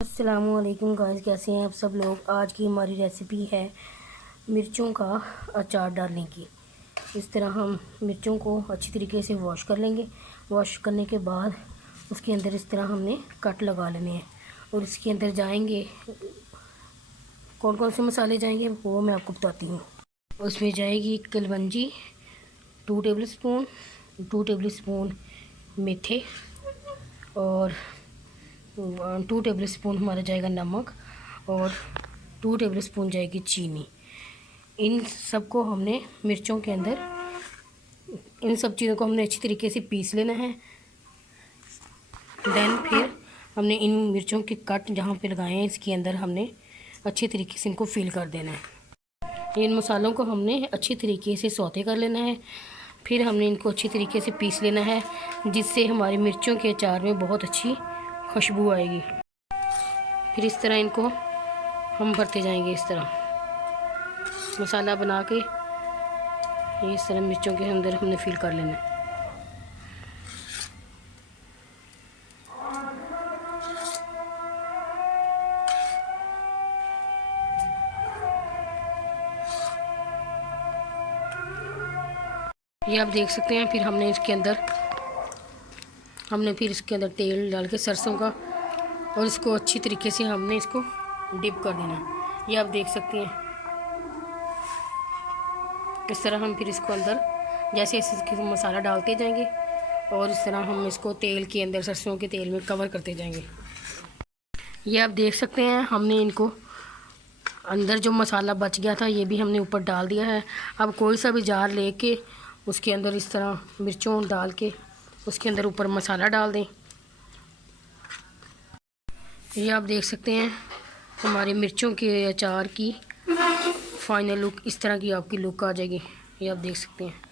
अस्सलामुअलैकुम गाइस, कैसे हैं आप सब लोग। आज की हमारी रेसिपी है मिर्चों का अचार डालने की। इस तरह हम मिर्चों को अच्छी तरीके से वॉश कर लेंगे। वॉश करने के बाद उसके अंदर इस तरह हमने कट लगा लेने हैं और इसके अंदर जाएंगे कौन कौन से मसाले जाएंगे वो मैं आपको बताती हूँ। उसमें जाएगी कलवंजी 2 टेबल स्पून मेथे और 2 टेबल स्पून हमारा जाएगा नमक और 2 टेबल स्पून जाएगी चीनी। इन सब को हमने मिर्चों के अंदर इन सब चीज़ों को हमने अच्छी तरीके से पीस लेना है। देन फिर हमने इन मिर्चों के कट जहाँ पे लगाए हैं इसके अंदर हमने अच्छी तरीके से इनको फिल कर देना है। इन मसालों को हमने अच्छी तरीके से सौते कर लेना है। फिर हमने इनको अच्छी तरीके से पीस लेना है जिससे हमारी मिर्चों के अचार में बहुत अच्छी खुशबू आएगी। फिर इस तरह इनको हम भरते जाएंगे। इस तरह मसाला बना के इस तरह मिर्चों के अंदर हमने फिल कर लेना है। ये आप देख सकते हैं। फिर हमने इसके अंदर तेल डाल के सरसों का और इसको अच्छी तरीके से हमने इसको डिप कर देना है। ये आप देख सकते हैं। इस तरह हम फिर इसको अंदर जैसे जैसे मसाला डालते जाएंगे और इस तरह हम इसको तेल के अंदर सरसों के तेल में कवर करते जाएंगे। ये आप देख सकते हैं। हमने इनको अंदर जो मसाला बच गया था ये भी हमने ऊपर डाल दिया है। अब कोई सा भी जार लेके उसके अंदर इस तरह मिर्चों डाल के उसके अंदर ऊपर मसाला डाल दें। ये आप देख सकते हैं हमारे मिर्चों के अचार की फाइनल लुक इस तरह की आपकी लुक आ जाएगी। ये आप देख सकते हैं।